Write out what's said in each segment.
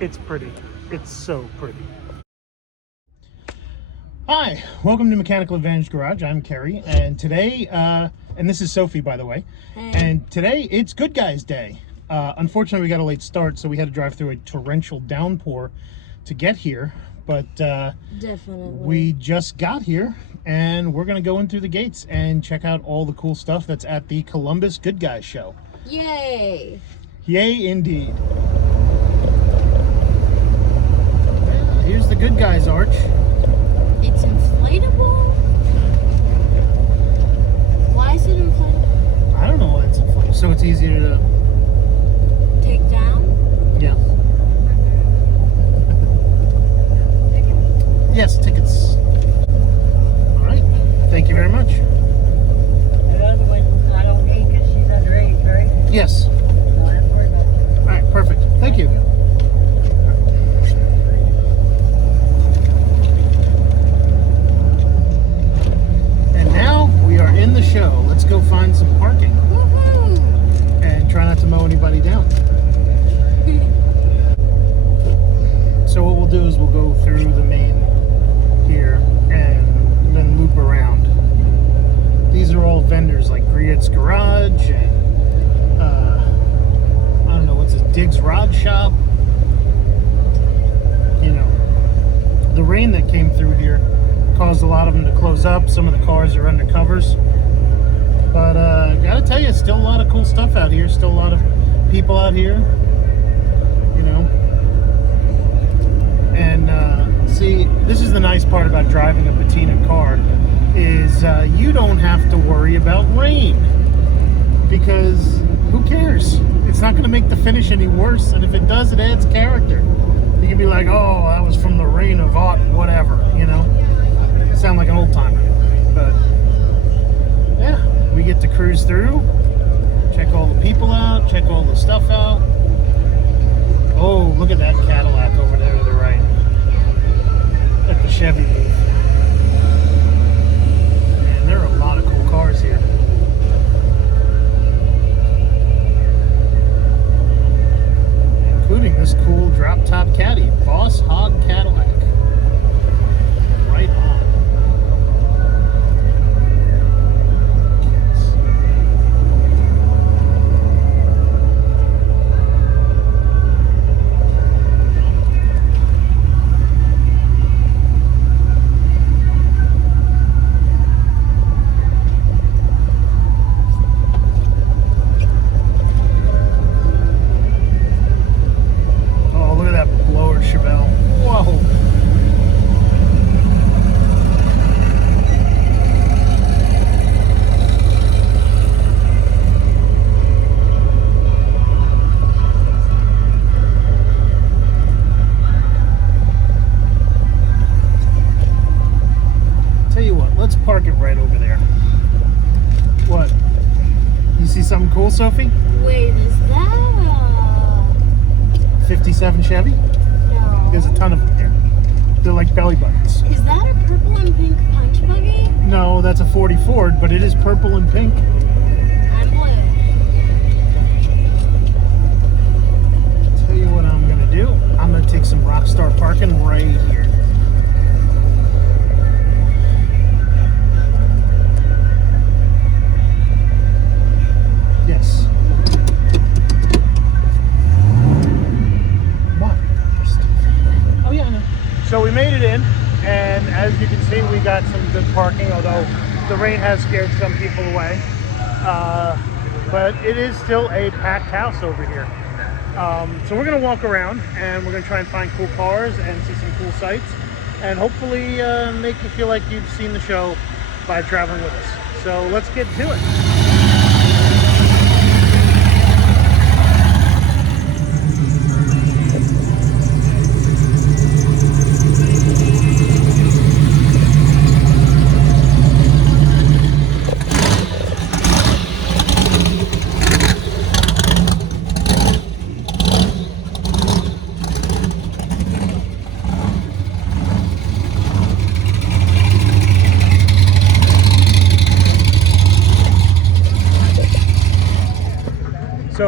It's pretty. It's so pretty. Hi, welcome to Mechanical Advantage Garage. I'm Kerry, and today, and this is Sophie, by the way. Hey. And today it's Good Guys Day. Unfortunately, we got a late start, so we had to drive through a torrential downpour to get here. But definitely, we just got here, and we're gonna go in through the gates and check out all the cool stuff that's at the Columbus Good Guys show. Yay! Yay, indeed. Here's the Good Guys arch. It's inflatable? Why is it inflatable? I don't know why it's inflatable. So it's easier to take down? Yeah. Yes, tickets. All right. Thank you very much. The other one I don't need because she's underage, right? Yes. No, I have to worry about that. All right, perfect. Thank you. And now we are in the show. Let's go find some parking. Woohoo! And try not to mow anybody down. So what we'll do is we'll go through the main here and then loop around. These are all vendors like Griot's Garage and I don't know, what's this, Diggs Rod Shop. You know, the rain that came through here caused a lot of them to close up. Some of the cars are under covers. But gotta tell you, still a lot of cool stuff out here. Still a lot of people out here, you know. And see, this is the nice part about driving a patina car, is you don't have to worry about rain, because who cares? It's not going to make the finish any worse, and if it does, it adds character. You can be like, oh, that was from the rain of hot whatever, you know. Sound like an old timer, but yeah, we get to cruise through, check all the people out, check all the stuff out. Oh, look at that Cadillac over there to the right. At the Chevy booth. Man, there are a lot of cool cars here. Including this cool drop-top caddy, Boss Hog Cadillac. Right on. Let's park it right over there. What? You see something cool, Sophie? Wait, is that a 57 Chevy? No. There's a ton of them here. They're like belly buttons. Is that a purple and pink punch buggy? No, that's a 40 Ford, but it is purple and pink. I'm blue. Tell you what I'm gonna do. I'm gonna take some Rockstar parking right here. Yes. What? Oh yeah, I know. So we made it in, and as you can see, we got some good parking, although the rain has scared some people away. But it is still a packed house over here. So we're gonna walk around, and we're gonna try and find cool cars and see some cool sights, and hopefully make you feel like you've seen the show by traveling with us. So let's get to it.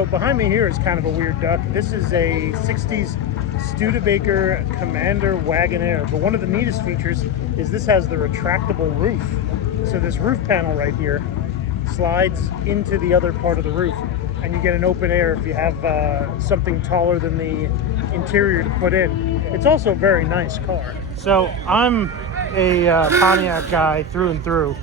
So behind me here is kind of a weird duck. This is a 60s Studebaker Commander Wagonaire. But one of the neatest features is this has the retractable roof. So this roof panel right here slides into the other part of the roof, and you get an open air if you have something taller than the interior to put in. It's also a very nice car. So I'm a Pontiac guy through and through,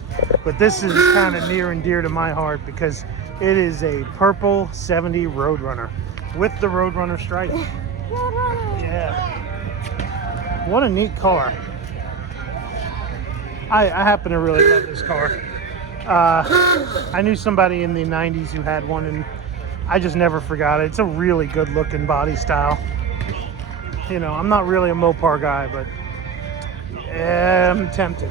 but this is kind of near and dear to my heart because it is a purple 70 Roadrunner with the Roadrunner stripe. Yeah. What a neat car. I happen to really love this car. I knew somebody in the 90s who had one, and I just never forgot it. It's a really good looking body style. You know, I'm not really a Mopar guy, but I'm tempted.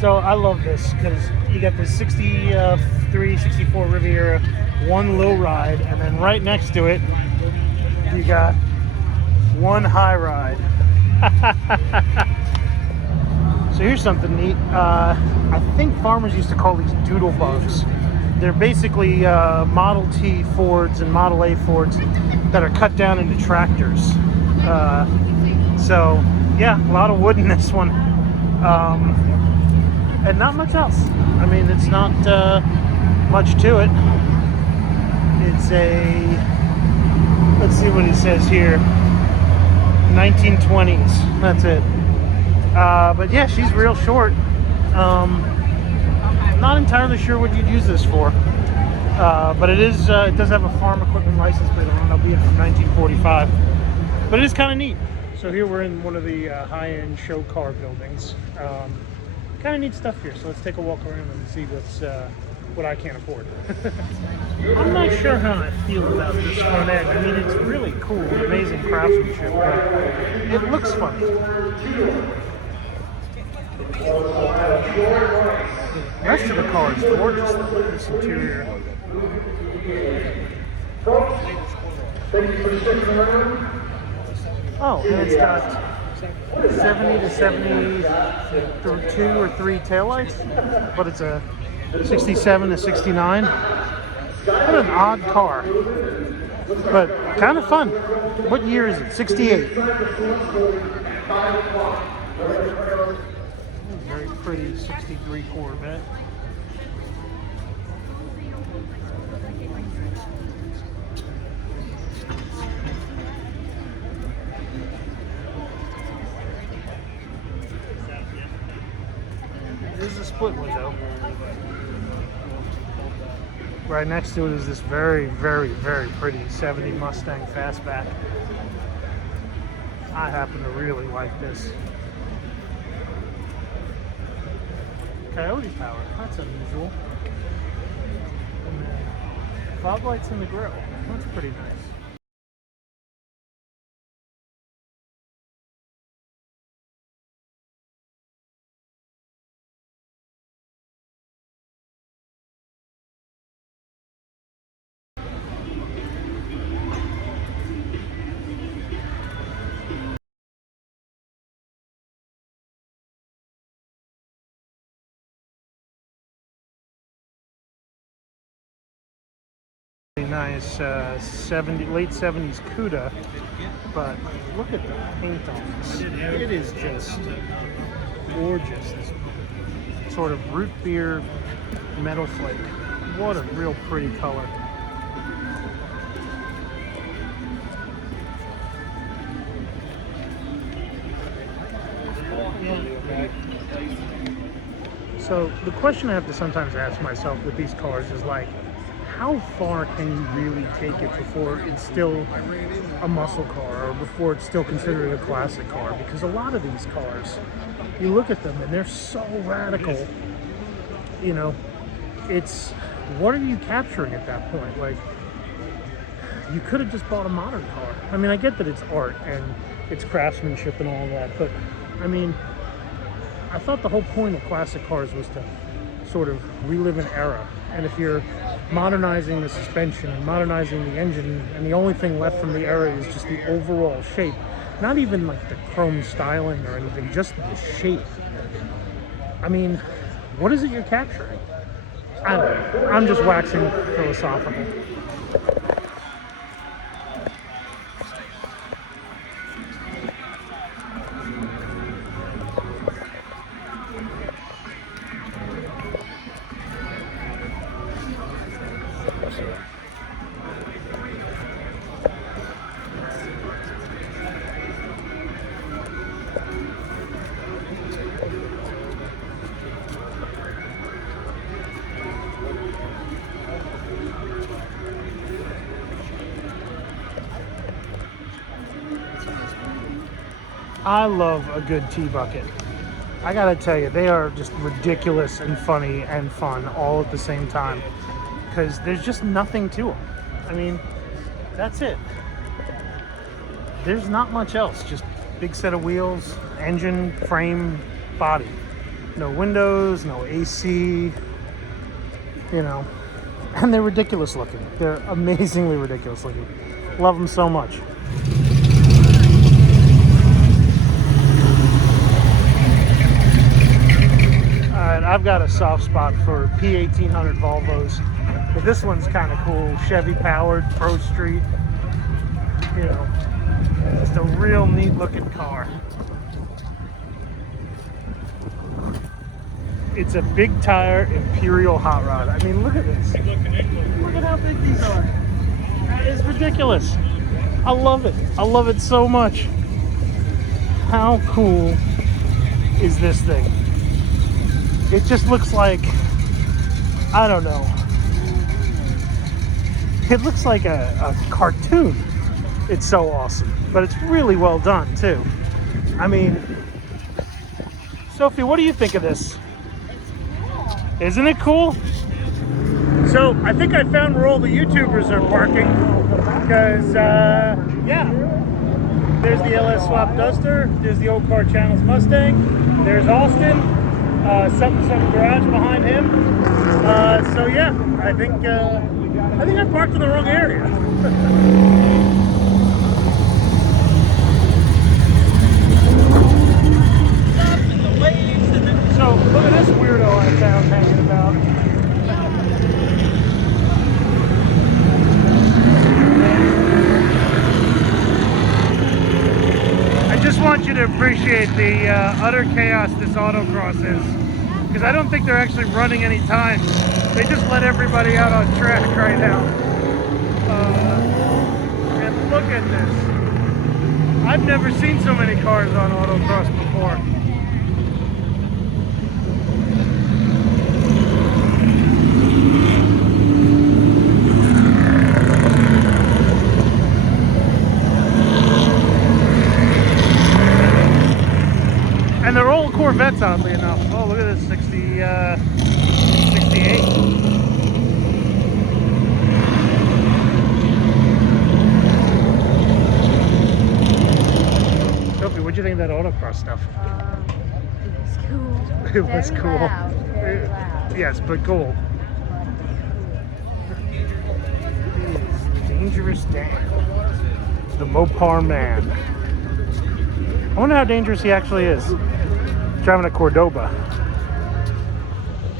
So I love this because you got this 63, 64 Riviera, one low ride, and then right next to it, you got one high ride. So here's something neat. I think farmers used to call these doodle bugs. They're basically Model T Fords and Model A Fords that are cut down into tractors. So yeah, a lot of wood in this one. And not much else. I mean, it's not much to it. It's a, let's see what it says here, 1920s. That's it. But yeah, she's real short. Not entirely sure what you'd use this for. But it is. It does have a farm equipment license plate on it, albeit from 1945. But it is kind of neat. So here we're in one of the high-end show car buildings. Kind of neat stuff here. So let's take a walk around and see what I can't afford. I'm not sure how I feel about this front end. I mean, it's really cool, amazing craftsmanship, but it looks funny. The rest of the car is gorgeous. Look at this interior. Oh, and it's got 70 to 72 or 3 taillights, but it's a 67 to 69. What an odd car, but kind of fun. What year is it? 68. Very pretty 63 Corvette. This is a split window. Right next to it is this very, very, very pretty 70 Mustang Fastback. I happen to really like this. Coyote power, that's unusual. And then fog lights in the grill, that's pretty nice. Nice late 70s Cuda, but look at the paint on this. It is just gorgeous. This sort of root beer metal flake. What a real pretty color. So the question I have to sometimes ask myself with these cars is like, how far can you really take it before it's still a muscle car or before it's still considered a classic car? Because a lot of these cars, you look at them and they're so radical. You know, it's, what are you capturing at that point? Like, you could have just bought a modern car. I mean, I get that it's art and it's craftsmanship and all that, but I mean, I thought the whole point of classic cars was to sort of relive an era. And if you're modernizing the suspension and modernizing the engine, and the only thing left from the era is just the overall shape, Not even like the chrome styling or anything, just the shape. I mean, what is it you're capturing? I don't know. I'm just waxing philosophical. I love a good tea bucket. I gotta tell you, they are just ridiculous and funny and fun all at the same time. Because there's just nothing to them. I mean, that's it. There's not much else. Just big set of wheels, engine, frame, body. No windows, no AC, you know. And they're ridiculous looking. They're amazingly ridiculous looking. Love them so much. I've got a soft spot for P1800 Volvos, but this one's kind of cool. Chevy powered, Pro Street, you know, just a real neat looking car. It's a big tire Imperial hot rod. I mean, look at this. Look at how big these are. That is ridiculous. I love it. I love it so much. How cool is this thing? It just looks like, I don't know. It looks like a cartoon. It's so awesome. But it's really well done, too. I mean, Sophie, what do you think of this? Isn't it cool? So, I think I found where all the YouTubers are parking. Because, yeah. There's the LS Swap Duster. There's the Old Car Channels Mustang. There's Austin. Something garage behind him. So yeah, I think I parked in the wrong area. So look at this weirdo I found hanging about. I just want you to appreciate the utter chaos this autocross is. Because I don't think they're actually running any times. They just let everybody out on track right now. And look at this. I've never seen so many cars on autocross before. And they're all Corvettes, oddly enough. Oh, look at this, 68. Sophie, what'd you think of that autocross stuff? It was cool. It was Very cool. Loud. Very loud. Yes, but cool. Dangerous Dan. The Mopar Man. I wonder how dangerous he actually is. Driving a Cordoba.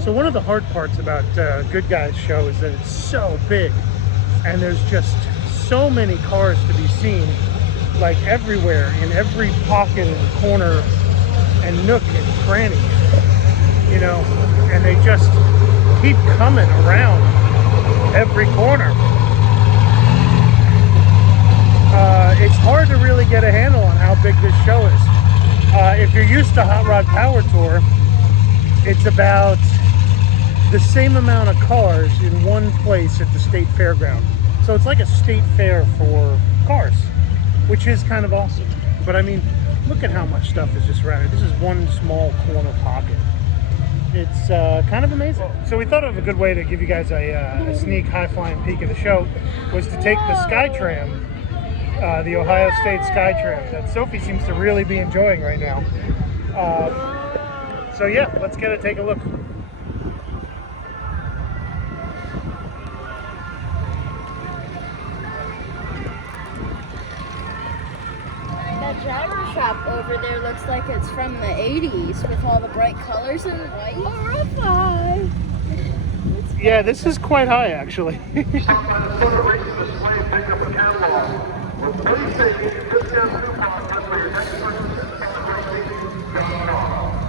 So one of the hard parts about Goodguys show is that it's so big and there's just so many cars to be seen, like everywhere, in every pocket and corner and nook and cranny, you know, and they just keep coming around every corner. It's hard to really get a handle on how big this show is. If you're used to Hot Rod Power Tour, it's about the same amount of cars in one place at the state fairground. So it's like a state fair for cars, which is kind of awesome. But I mean, look at how much stuff is just around here. This is one small corner pocket. It's kind of amazing. So we thought of a good way to give you guys a sneak high-flying peek of the show was to take the Skytram, the Ohio State Skytram that Sophie seems to really be enjoying right now. So yeah, let's get it, take a look. That shop over there looks like it's from the 80s with all the bright colors and white. Horrified. Yeah, this is quite high actually.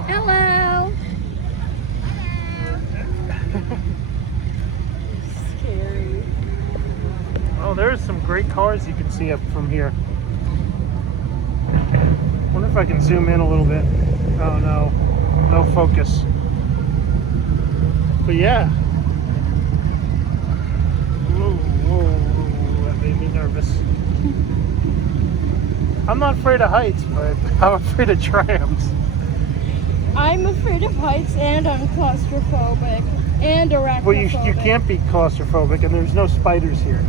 Hello. Scary. Oh, there's some great cars you can see up from here. Wonder if I can zoom in a little bit. Oh no, no focus. But yeah. Whoa, whoa, that made me nervous. I'm not afraid of heights, but I'm afraid of trams. I'm afraid of heights and I'm claustrophobic and arachnophobic. Well, you can't be claustrophobic, and there's no spiders here.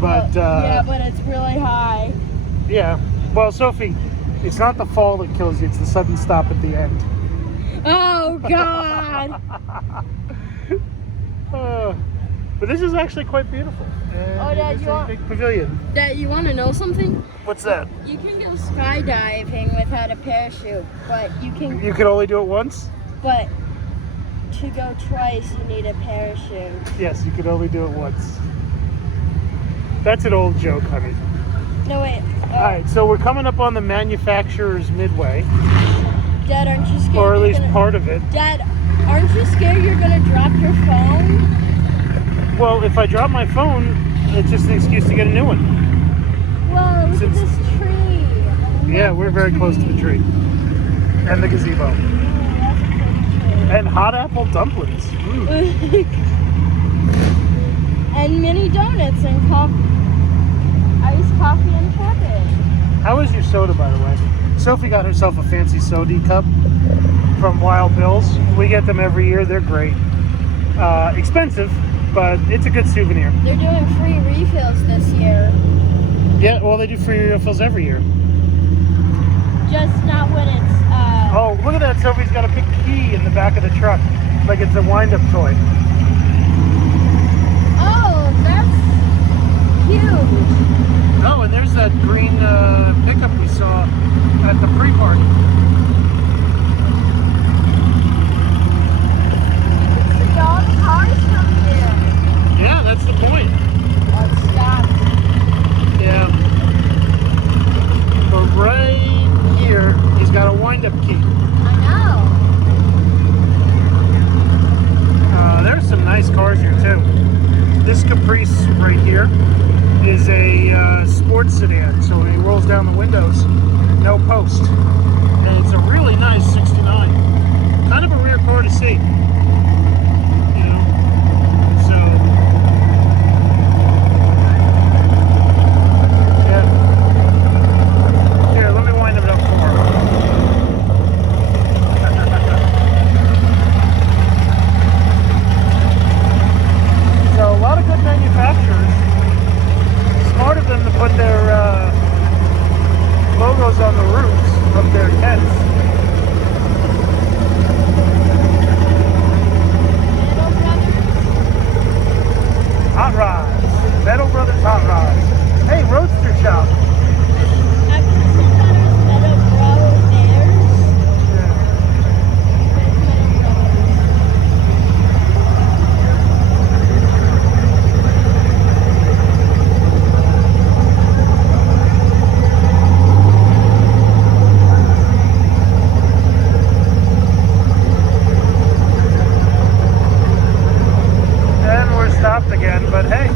But yeah, but it's really high. yeah. Well, Sophie, it's not the fall that kills you; it's the sudden stop at the end. Oh God! But this is actually quite beautiful. And Oh, Dad, it's you a want- big pavilion. Dad, you want to know something? What's that? You can go skydiving without a parachute, but you can. You can only do it once? But to go twice, you need a parachute. Yes, you can only do it once. That's an old joke, honey. No wait. All right, so we're coming up on the manufacturer's midway, Dad, aren't you scared? or at you're least gonna- part of it. Dad, aren't you scared you're gonna drop your phone? Well, if I drop my phone, it's just an excuse to get a new one. Well, look Since- at this tree. Yeah, we're very close to the tree. And the gazebo. Ooh, that's a pretty And hot apple dumplings. Mm. tree. And mini donuts and iced coffee and cabbage. How was your soda, by the way? Sophie got herself a fancy soda cup from Wild Bill's. We get them every year. They're great. Expensive, but it's a good souvenir. They're doing free refills this year. Yeah, well, they do free refills every year. Just not when it's Oh, look at that. Sophie's got a big key in the back of the truck, like it's a wind-up toy. Oh, that's huge. Oh, and there's that green pickup we saw at the pre-party. You can see all the cars from here. Yeah, that's the point. Let's stop. Yeah. But right here, he's got a wind-up key. I know. There's some nice cars here too. This Caprice right here is a sports sedan, so when he rolls down the windows, no post. And it's a really nice 69. Kind of a rare car to see. You know? So, yeah. Here, let me wind it up for him. So a lot of good manufacturers. Smart of them to put their logos on the roofs of their tents. Little brothers. Hot Rods. Metal Brothers Hot Rods. Hey, Roadster Shop. I can sit on his Meadow Bro theirs. Yeah. There's Meadow Brothers. And we're stopped again, but hey.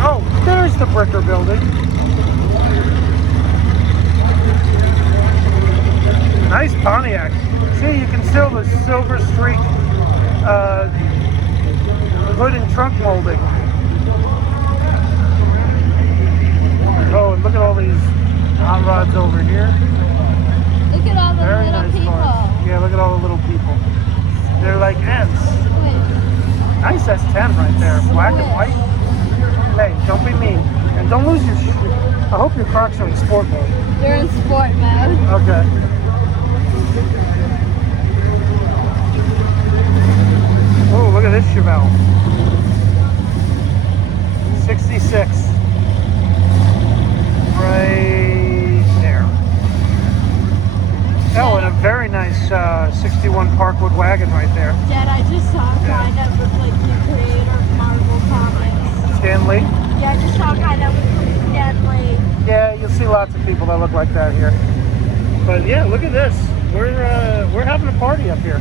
Oh, there's the Bricker Building. Nice Pontiac. See, you can still the silver streak hood and trunk molding. Oh, and look at all these hot rods over here. Look at all the Very little nice people. cars. Yeah, look at all the little people. They're like ants. Wait. don't lose your I hope your Crocs are in sport mode. They're in sport mode. Okay. Oh, look at this Chevelle. 66. Right there. Oh, and a very nice 61 Parkwood wagon right there. Dad, I just saw a guy that looked like the creator of Marvel Comics. Stan Lee? Yeah, I just saw a guy that looked like Stan Lee. Yeah, you'll see lots of people that look like that here. But yeah, look at this. We're having a party up here.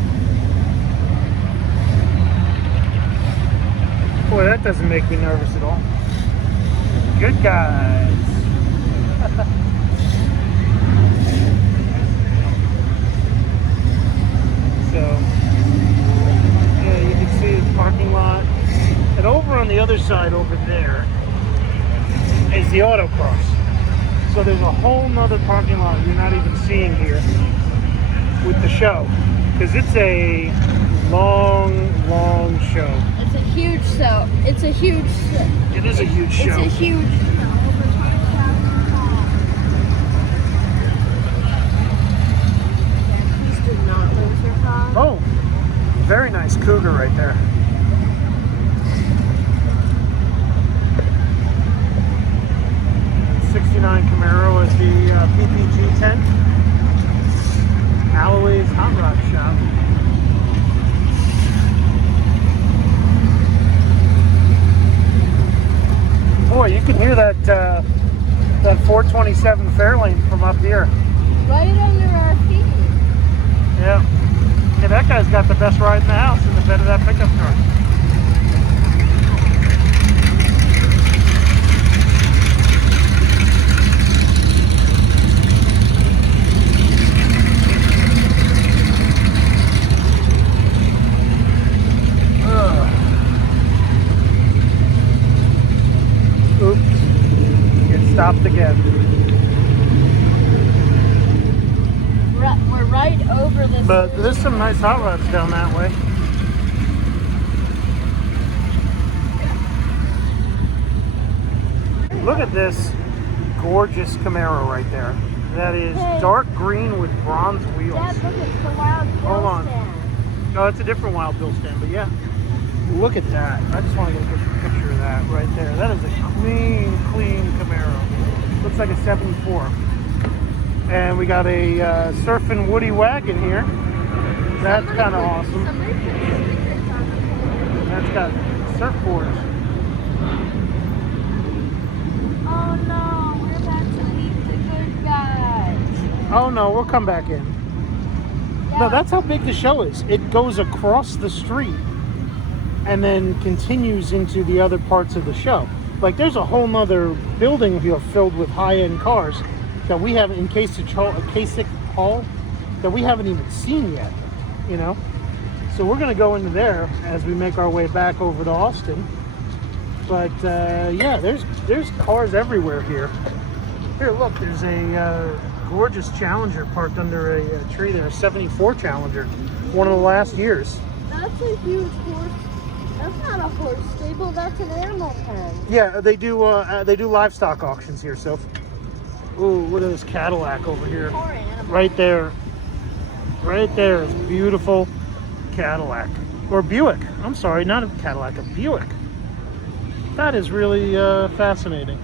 Boy, that doesn't make me nervous at all. Good guys. So, yeah, you can see the parking lot. And over on the other side over there is the autocross. So there's a whole nother parking lot you're not even seeing here with the show. Because it's a long, long show. It's a huge show. It's a huge show. It is a huge show. It's a huge show. Please do not lose your car. Oh, very nice Cougar right there. '69 Camaro at the PPG tent. Goodguys Hot Rod shop. Boy, you can hear that 427 Fairlane from up here. Right under our feet. Yeah. Hey, that guy's got the best ride in the house in the bed of that pickup truck. Oops. Get stopped again. We're right over this. But there's some nice hot rods down that way. Look at this gorgeous Camaro right there. That is dark green with bronze wheels. Dad, look, it's the wild bill Hold on. stand. No, it's a different Wild Bill stand, but yeah. Look at that. I just want to get a picture of that right there. That is a clean, clean Camaro. Looks like a 74. And we got a Surfin' Woody wagon here. That's kind of awesome. That's got surfboards. Oh no, we're about to meet the good guys. Oh no, we'll come back in. No, that's how big the show is. It goes across the street and then continues into the other parts of the show. Like there's a whole nother building here filled with high-end cars that we haven't, in Kasich Hall, that we haven't even seen yet, you know? So we're gonna go into there as we make our way back over to Austin. But yeah, there's cars everywhere here. Here, look, there's a gorgeous Challenger parked under a tree there, a 74 Challenger, one of the last years. That's a huge horse. That's not a horse stable, that's an animal pen. Yeah, they do livestock auctions here, so. Ooh, look at this Cadillac over here. Poor animal. Right there. Right there is beautiful Cadillac. Or Buick. I'm sorry, not a Cadillac, a Buick. That is really fascinating.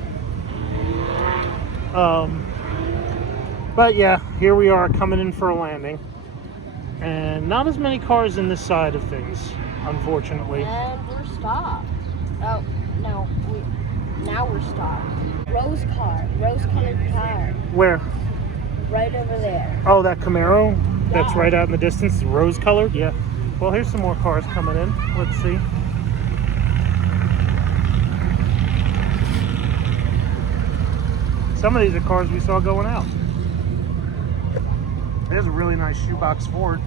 But yeah, here we are coming in for a landing. And not as many cars in this side of things, unfortunately. And we're stopped. Oh, no, now we're stopped. Rose-colored car. Where? Right over there. Oh, that Camaro? That's Yeah. right out in the distance, rose-colored? Yeah. Well, here's some more cars coming in. Let's see. Some of these are cars we saw going out. There's a really nice shoebox Ford.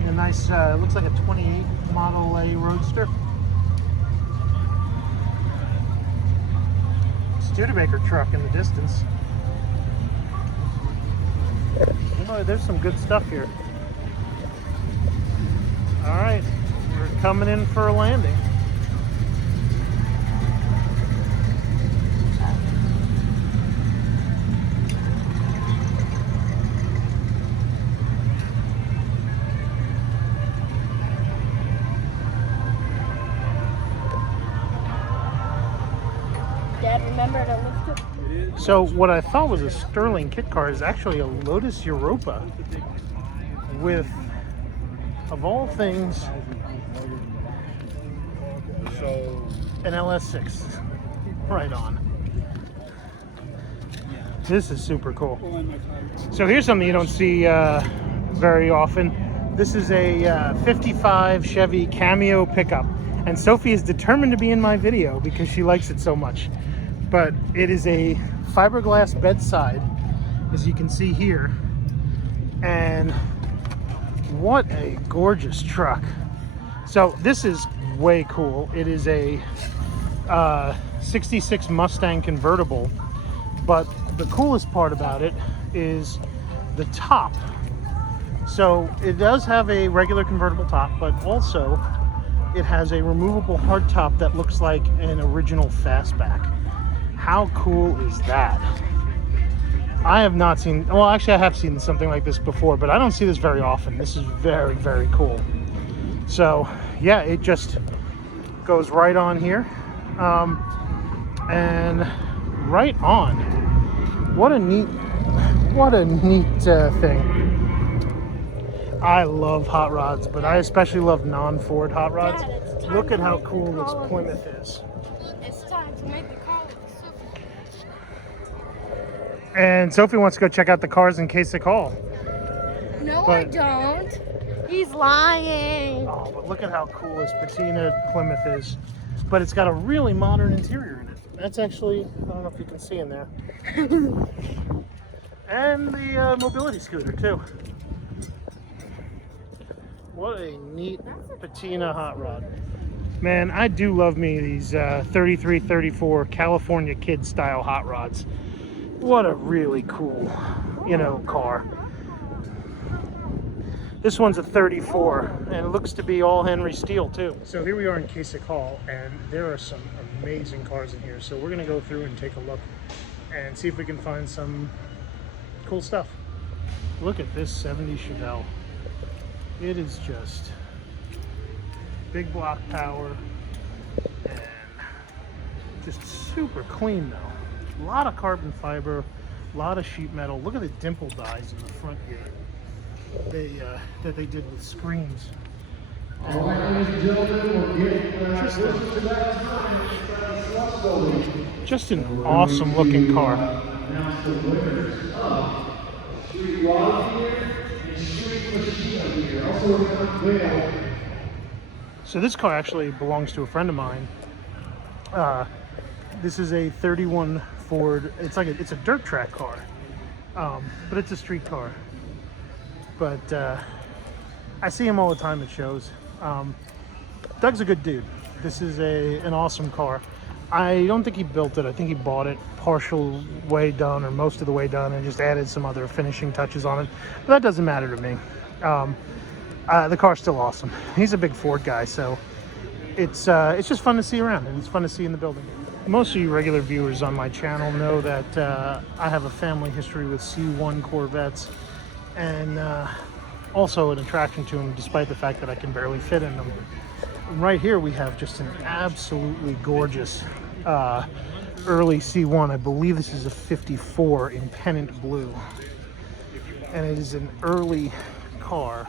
And a nice, looks like a 28 Model A Roadster. Studebaker truck in the distance. Oh, there's some good stuff here. All right, we're coming in for a landing. Dad, remember to lift it. So what I thought was a Sterling kit car is actually a Lotus Europa with, of all things, an LS6. Right on. This is super cool. So here's something you don't see very often. This is a 55 Chevy Cameo pickup. And Sophie is determined to be in my video because she likes it so much. But it is a fiberglass bedside, as you can see here. And what a gorgeous truck. So this is way cool. It is a 66 Mustang convertible. But the coolest part about it is the top. So it does have a regular convertible top, but also it has a removable hardtop that looks like an original fastback. How cool is that? I have not seen, well, actually I have seen something like this before, but I don't see this very often. This is very, very cool. So yeah, it just goes right on here. And right on. What a neat thing. I love hot rods, but I especially love non-Ford hot rods. Dad, Look at how cool this Plymouth is. It's time to make the call with Sophie. And Sophie wants to go check out the cars in case they call. No, But- I don't. He's lying. Oh, but look at how cool this patina Plymouth is. But it's got a really modern interior in it. That's actually, I don't know if you can see in there. And the mobility scooter too. What a neat patina hot rod. Man, I do love me these 33, 34 California kid style hot rods. What a really cool, car. This one's a 34, and it looks to be all Henry steel too. So here we are in Kasich Hall, and there are some amazing cars in here. So we're gonna go through and take a look and see if we can find some cool stuff. Look at this 70 Chevelle. It is just big block power and just super clean though. A lot of carbon fiber, a lot of sheet metal. Look at the dimple dies in the front here. That they did with screens. All right, ladies and gentlemen, we're getting Just an awesome looking car. announce the winners of Street Rod here and Street Machine here. Also, we're going to unveil. So this car actually belongs to a friend of mine. This is a 31 Ford. It's a dirt track car, but it's a street car. But I see him all the time at shows. Doug's a good dude. This is an awesome car. I don't think he built it. I think he bought it partial way done or most of the way done and just added some other finishing touches on it. But that doesn't matter to me. The car's still awesome. He's a big Ford guy, so it's just fun to see around and it's fun to see in the building. Most of you regular viewers on my channel know that I have a family history with C1 Corvettes. And also an attraction to them despite the fact that I can barely fit in them. And right here we have just an absolutely gorgeous early C1. I believe this is a 54 in pennant blue. And it is an early car.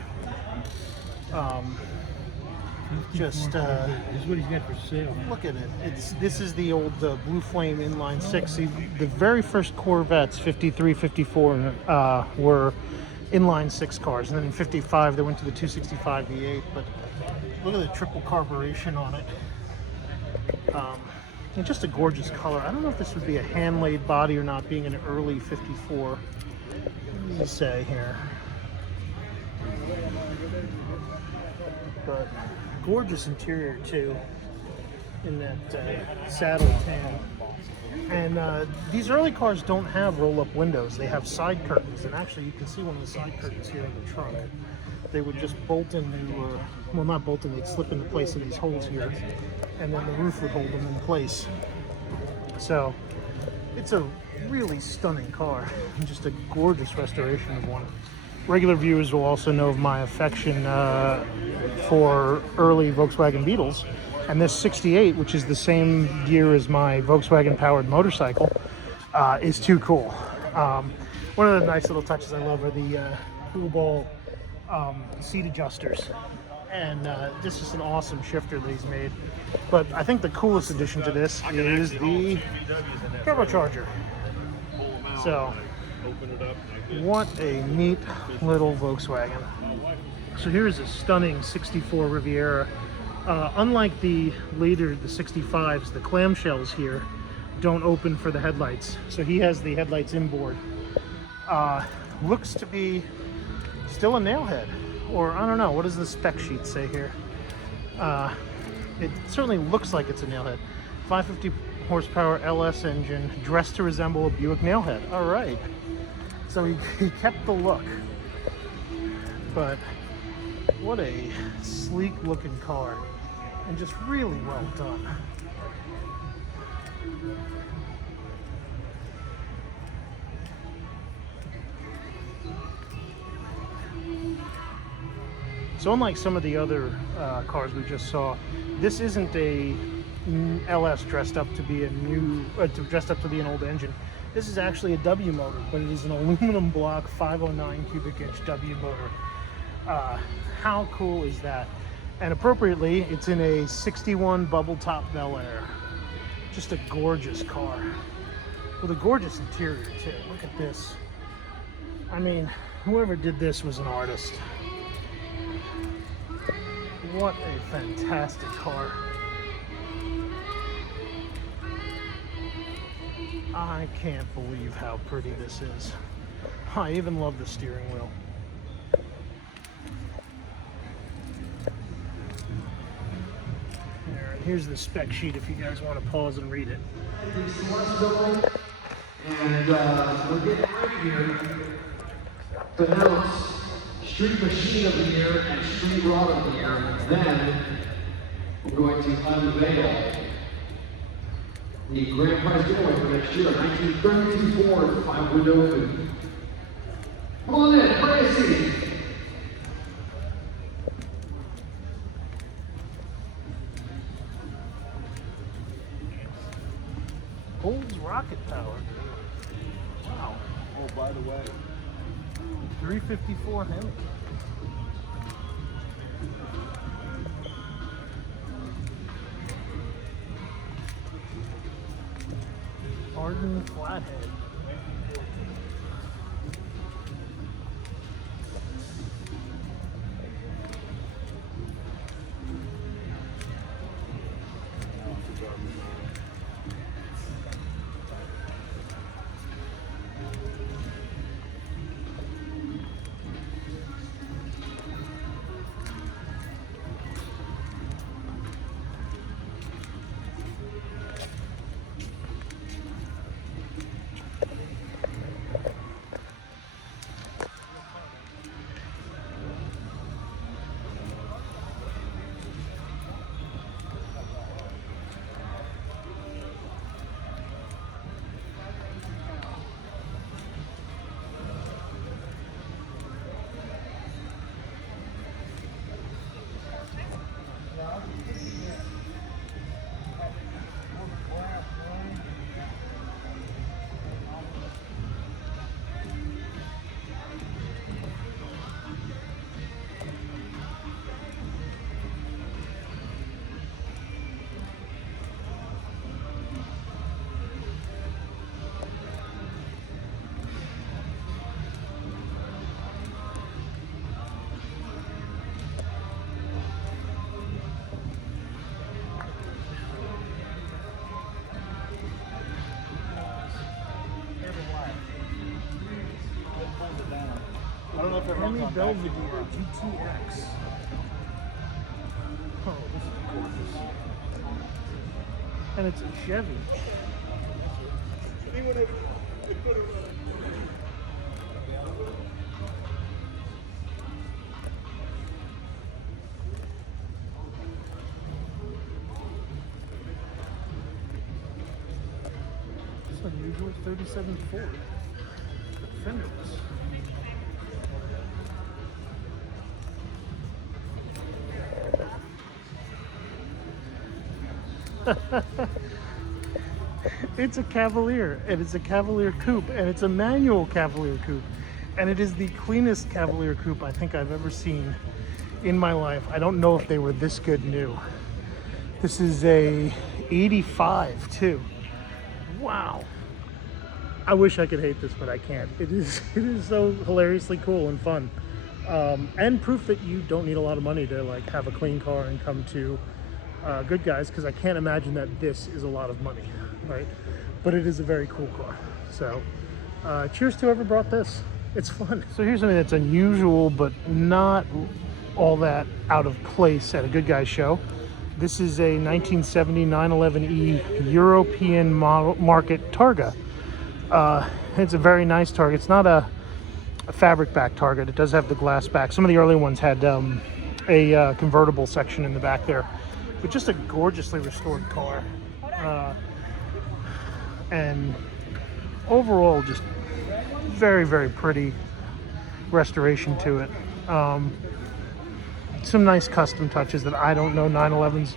This is what he's got for sale. Look at it. This is the old Blue Flame inline six. See, the very first Corvettes, 53, 54, were inline six cars, and then in 55 they went to the 265 V8. But look at the triple carburation on it. And just a gorgeous color. I don't know if this would be a hand laid body or not, being an early 54. What does it say here? But gorgeous interior too, in that saddle tan. And these early cars don't have roll-up windows. They have side curtains, and actually you can see one of the side curtains here in the trunk. They would just bolt into, well, not bolt in, they'd slip into place in these holes here, and then the roof would hold them in place. So it's a really stunning car, and just a gorgeous restoration of one. Regular viewers will also know of my affection for early Volkswagen Beetles. And this 68, which is the same year as my Volkswagen powered motorcycle, is too cool. One of the nice little touches I love are the pool ball seat adjusters. And this is an awesome shifter that he's made. But I think the coolest addition to this is the turbocharger. So, what a neat little Volkswagen. So here's a stunning 64 Riviera. Unlike the later, the 65s, the clamshells here don't open for the headlights. So he has the headlights inboard. Looks to be still a nailhead. Or I don't know, what does the spec sheet say here? It certainly looks like it's a nailhead. 550 horsepower LS engine, dressed to resemble a Buick nailhead. All right. So he kept the look. But what a sleek looking car. And just really well done. So unlike some of the other cars we just saw, this isn't a LS dressed up to be a new, dressed up to be an old engine. This is actually a W motor, but it is an aluminum block 509 cubic inch W motor. How cool is that? And appropriately, it's in a 61 bubble top Bel Air. Just a gorgeous car with a gorgeous interior too. Look at this. I mean, whoever did this was an artist. What a fantastic car. I can't believe how pretty this is. I even love the steering wheel. There, and here's the spec sheet if you guys want to pause and read it. And we're getting ready here to announce Street Machine of the Year and Street Rod of the Year. Then we're going to unveil the grand prize giveaway for next year, 1932 Ford 5-window coupe. Come on in, pray a seat. Holds rocket power. Wow. Oh, by the way, 354 Hemi. Arden Flathead. I don't know if everyone's Hemi on Belvedere back. GTX. Oh, this is gorgeous. And it's a Chevy. It's unusual. 37 Ford. Fenderless. It's a Cavalier, and it's a Cavalier coupe, and it's a manual Cavalier coupe, and it is the cleanest Cavalier coupe I think I've ever seen in my life. I don't know if they were this good new. This is a 85 too. Wow. I wish I could hate this, but I can't. It is so hilariously cool and fun. And proof that you don't need a lot of money to like have a clean car and come to Goodguys, because I can't imagine that this is a lot of money, right? But it is a very cool car. So cheers to whoever brought this. It's fun. So here's something that's unusual, but not all that out of place at a Goodguys show. This is a 1970 911E European market Targa. It's a very nice Targa. It's not a fabric back Targa. It does have the glass back. Some of the early ones had a convertible section in the back there, but just a gorgeously restored car. And overall, just very, very pretty restoration to it. Some nice custom touches that I don't know 911s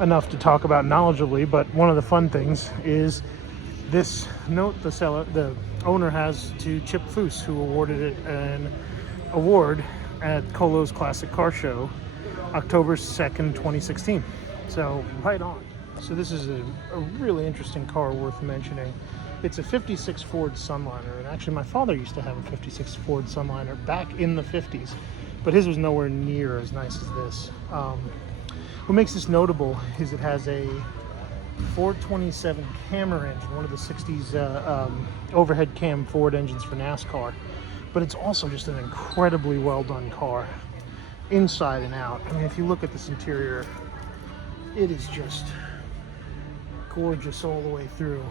enough to talk about knowledgeably, but one of the fun things is this note the owner has to Chip Foose, who awarded it an award at Colo's Classic Car Show, October 2nd, 2016. So right on. So this is a really interesting car worth mentioning. It's a 56 Ford Sunliner, and actually my father used to have a 56 Ford Sunliner back in the 50s, but his was nowhere near as nice as this. What makes this notable is it has a 427 Cammer engine, one of the 60s overhead cam Ford engines for NASCAR, but it's also just an incredibly well done car, inside and out. I mean, if you look at this interior, it is just gorgeous all the way through.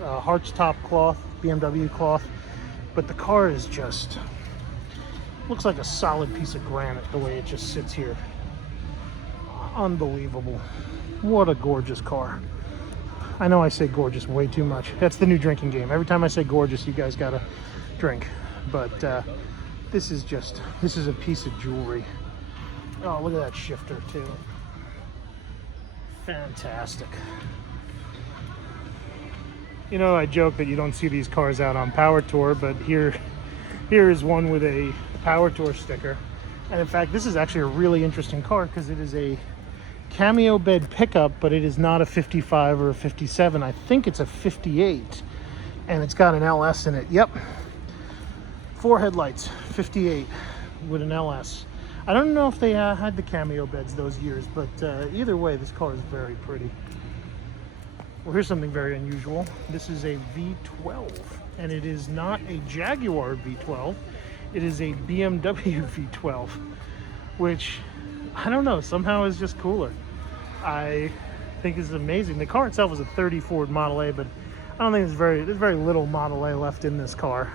Hart's top cloth, BMW cloth, but the car is just looks like a solid piece of granite the way it just sits here. Unbelievable. What a gorgeous car. I know I say gorgeous way too much. That's the new drinking game. Every time I say gorgeous, you guys gotta drink. But this is a piece of jewelry. Oh, look at that shifter too. Fantastic. You know, I joke that you don't see these cars out on Power Tour, but here is one with a Power Tour sticker. And in fact, this is actually a really interesting car because it is a cameo bed pickup, but it is not a 55 or a 57. I think it's a 58, and it's got an LS in it. Yep, 4 headlights, 58 with an LS. I don't know if they had the cameo beds those years, but either way, this car is very pretty. Well, here's something very unusual. This is a V12, and it is not a Jaguar V12. It is a BMW V12, which, I don't know, somehow is just cooler. I think is amazing. The car itself is a 30 Ford Model A, but I don't think there's very little Model A left in this car.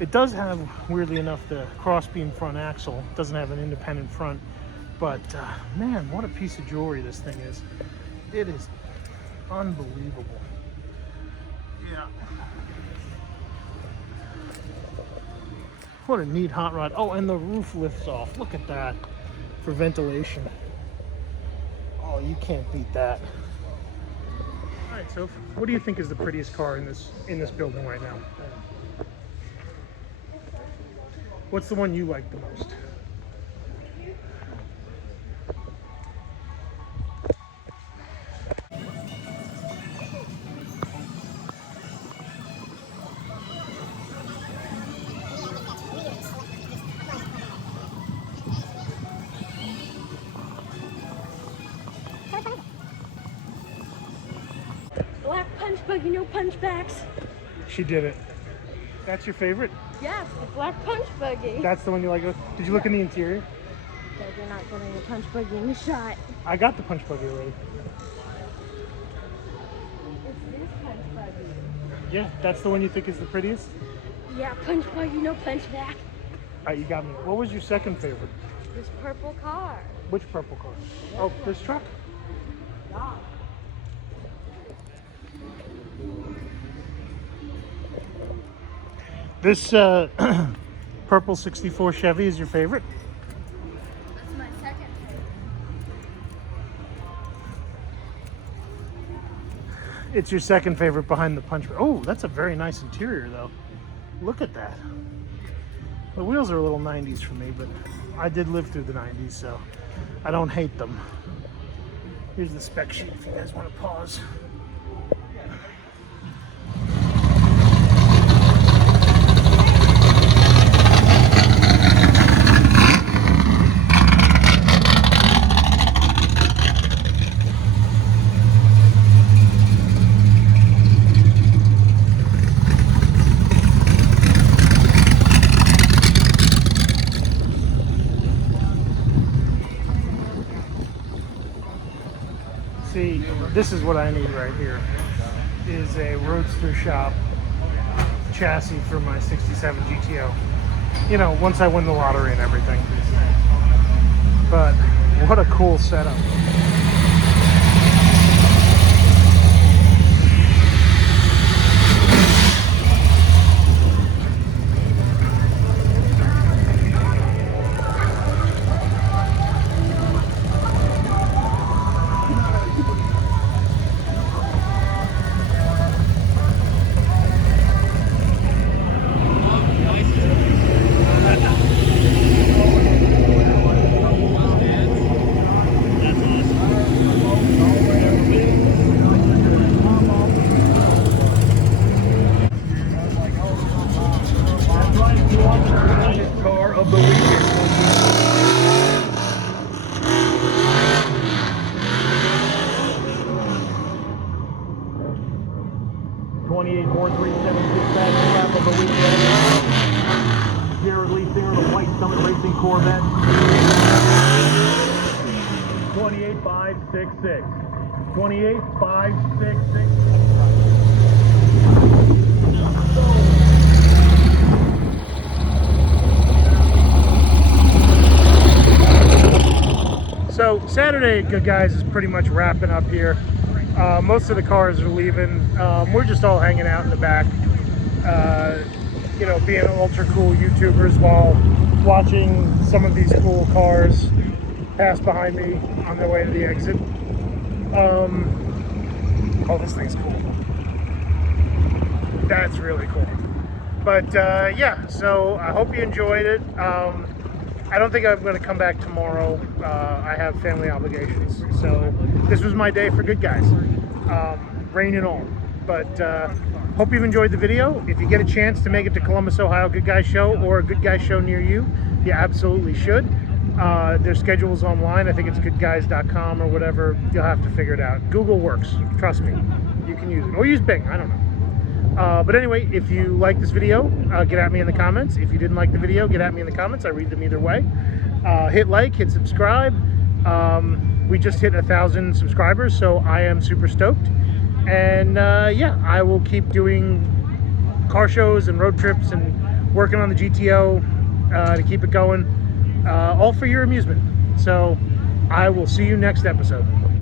It does have, weirdly enough, the cross-beam front axle. It doesn't have an independent front, but man, what a piece of jewelry this thing is. It is unbelievable. Yeah. What a neat hot rod. Oh, and the roof lifts off. Look at that for ventilation. Oh, you can't beat that. All right, so what do you think is the prettiest car in this building right now? What's the one you like the most? Black punch buggy, no punchbacks. She did it. That's your favorite? Yes, the black punch buggy. That's the one you like? Did you look in the interior? Dad, you're not getting the punch buggy in the shot. I got the punch buggy already. It's this punch buggy. Yeah, that's the one you think is the prettiest? Yeah, punch buggy, no punchback. All right, you got me. What was your second favorite? This purple car. Which purple car? Oh, this truck? Yeah. This purple 64 Chevy is your favorite? That's my second favorite. It's your second favorite behind the punch. Oh, that's a very nice interior though. Look at that. The wheels are a little 90s for me, but I did live through the 90s, so I don't hate them. Here's the spec sheet if you guys want to pause. See, this is what I need right here, is a roadster shop chassis for my 67 GTO. You know, once I win the lottery and everything. But what a cool setup. Car of the weekend. Cap of the weekend. Jared Lee Singer, the White Summit Racing Corvette. 28566. 28566. So Saturday at Goodguys is pretty much wrapping up here. Most of the cars are leaving. We're just all hanging out in the back, you know, being ultra cool YouTubers while watching some of these cool cars pass behind me on their way to the exit. Oh, this thing's cool. That's really cool. But yeah, so I hope you enjoyed it. I don't think I'm going to come back tomorrow. I have family obligations. So this was my day for Goodguys. Rain and all. But hope you've enjoyed the video. If you get a chance to make it to Columbus, Ohio Goodguys show or a Goodguys show near you, you absolutely should. Their schedule's online. I think it's goodguys.com or whatever. You'll have to figure it out. Google works. Trust me. You can use it. Or use Bing. I don't know. But anyway, if you like this video, get at me in the comments. If you didn't like the video, get at me in the comments. I read them either way. Hit like, hit subscribe. We just hit 1,000 subscribers, so I am super stoked. And yeah, I will keep doing car shows and road trips and working on the GTO to keep it going, all for your amusement. So I will see you next episode.